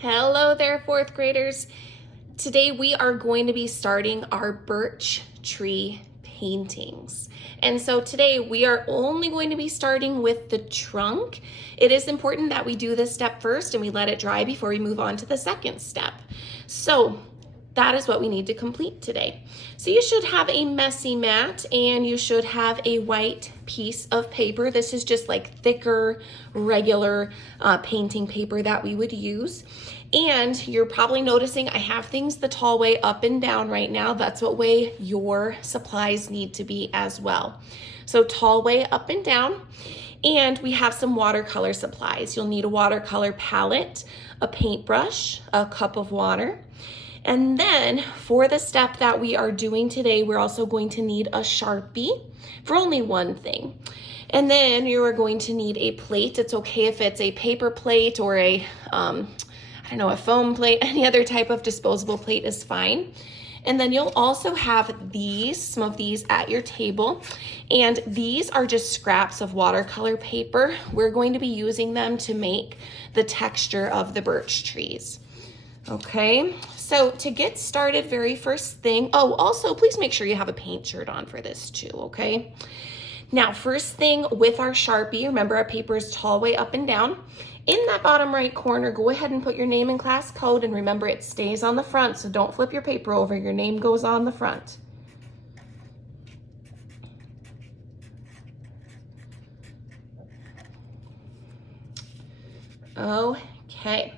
Hello there, fourth graders. Today we are going to be starting our birch tree paintings. And so today we are only going to be starting with the trunk. It is important that we do this step first and we let it dry before we move on to the second step. So that is what we need to complete today. So you should have a messy mat and you should have a white piece of paper. This is just like thicker, regular painting paper that we would use. And you're probably noticing I have things the tall way up and down right now. That's what way your supplies need to be as well. So tall way up and down. And we have some watercolor supplies. You'll need a watercolor palette, a paintbrush, a cup of water. And then for the step that we are doing today, we're also going to need a Sharpie for only one thing. And then you are going to need a plate. It's okay if it's a paper plate or a, a foam plate, any other type of disposable plate is fine. And then you'll also have some of these at your table. And these are just scraps of watercolor paper. We're going to be using them to make the texture of the birch trees. Okay, so to get started, very first thing, also please make sure you have a paint shirt on for this too, okay? Now, first thing with our Sharpie, remember our paper is tall way up and down. In that bottom right corner, go ahead and put your name and class code, and remember it stays on the front, so don't flip your paper over, your name goes on the front. Okay.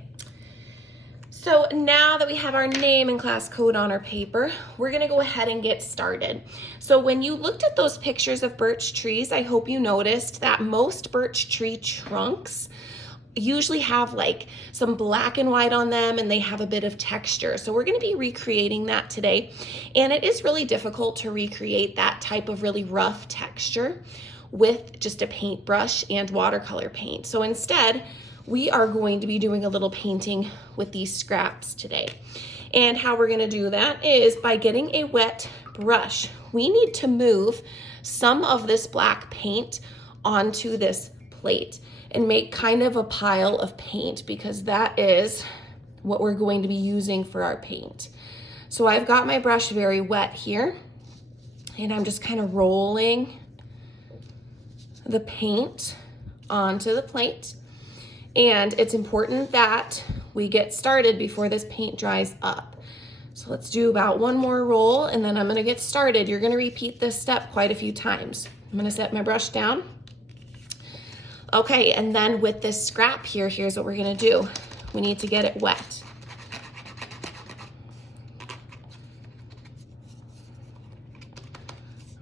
So now that we have our name and class code on our paper, we're gonna go ahead and get started. So when you looked at those pictures of birch trees, I hope you noticed that most birch tree trunks usually have like some black and white on them and they have a bit of texture. So we're gonna be recreating that today. And it is really difficult to recreate that type of really rough texture with just a paintbrush and watercolor paint. So instead, we are going to be doing a little painting with these scraps today. And how we're gonna do that is by getting a wet brush. We need to move some of this black paint onto this plate and make kind of a pile of paint because that is what we're going to be using for our paint. So I've got my brush very wet here and I'm just kind of rolling the paint onto the plate. And it's important that we get started before this paint dries up. So let's do about one more roll and then I'm gonna get started. You're gonna repeat this step quite a few times. I'm gonna set my brush down. Okay, and then with this scrap here, here's what we're gonna do. We need to get it wet.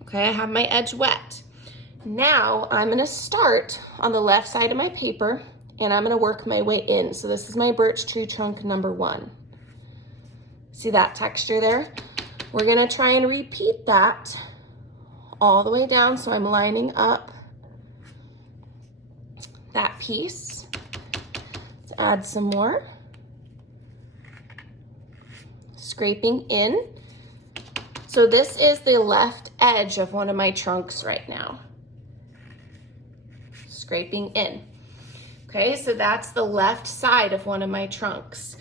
Okay, I have my edge wet. Now I'm gonna start on the left side of my paper and I'm gonna work my way in. So this is my birch tree trunk number 1. See that texture there? We're gonna try and repeat that all the way down. So I'm lining up that piece. Let's add some more. Scraping in. So this is the left edge of one of my trunks right now. Scraping in. Okay, so that's the left side of one of my trunks.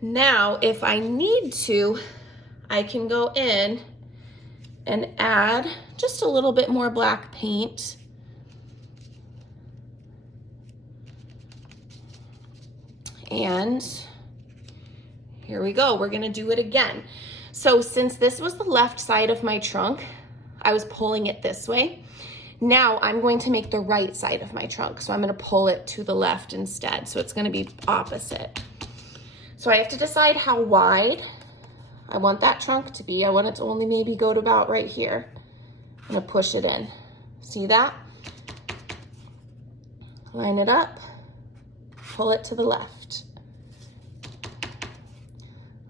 Now, if I need to, I can go in and add just a little bit more black paint. And here we go, we're gonna do it again. So since this was the left side of my trunk, I was pulling it this way. Now I'm going to make the right side of my trunk. So I'm gonna pull it to the left instead. So it's gonna be opposite. So I have to decide how wide I want that trunk to be. I want it to only maybe go to about right here. I'm gonna push it in. See that? Line it up, pull it to the left.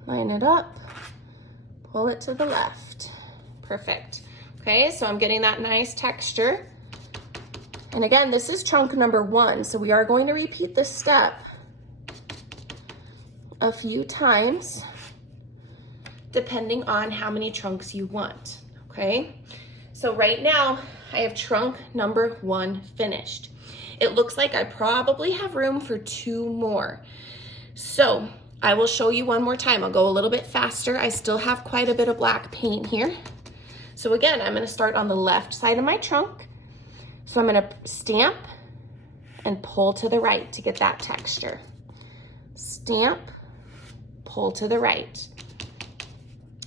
Line it up, pull it to the left. Perfect. Okay, so I'm getting that nice texture. And again, this is trunk number 1, so we are going to repeat this step a few times, depending on how many trunks you want, okay? So right now, I have trunk number 1 finished. It looks like I probably have room for 2 more. So I will show you one more time. I'll go a little bit faster. I still have quite a bit of black paint here. So again, I'm gonna start on the left side of my trunk. So I'm gonna stamp and pull to the right to get that texture. Stamp, pull to the right.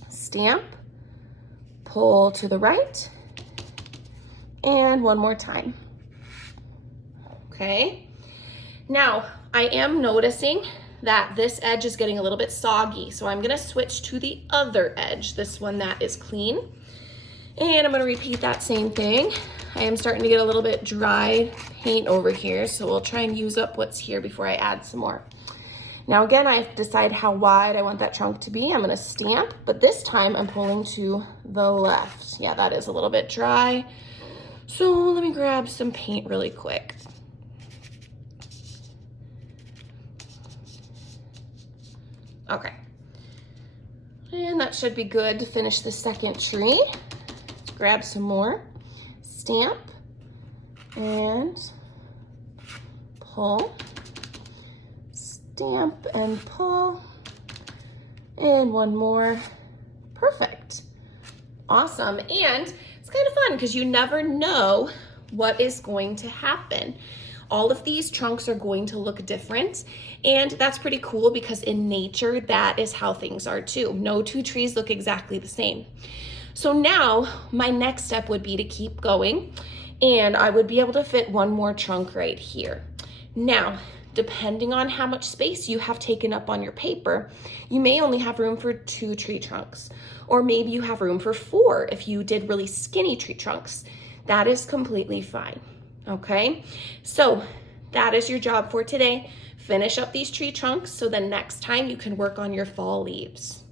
Stamp, pull to the right. And one more time. Okay. Now, I am noticing that this edge is getting a little bit soggy, so I'm gonna switch to the other edge, this one that is clean. And I'm gonna repeat that same thing. I am starting to get a little bit dry paint over here, so we'll try and use up what's here before I add some more. Now again, I have to decide how wide I want that trunk to be. I'm gonna stamp, but this time I'm pulling to the left. Yeah, that is a little bit dry. So let me grab some paint really quick. Okay, and that should be good to finish the second tree. Let's grab some more, stamp, and pull, stamp and pull, and one more. Perfect, awesome. And it's kind of fun because you never know what is going to happen. All of these trunks are going to look different, and that's pretty cool because in nature, that is how things are too. No two trees look exactly the same. So now my next step would be to keep going, and I would be able to fit one more trunk right here. Now, depending on how much space you have taken up on your paper, you may only have room for 2 tree trunks, or maybe you have room for 4 if you did really skinny tree trunks. That is completely fine. Okay, so that is your job for today. Finish up these tree trunks so then next time you can work on your fall leaves.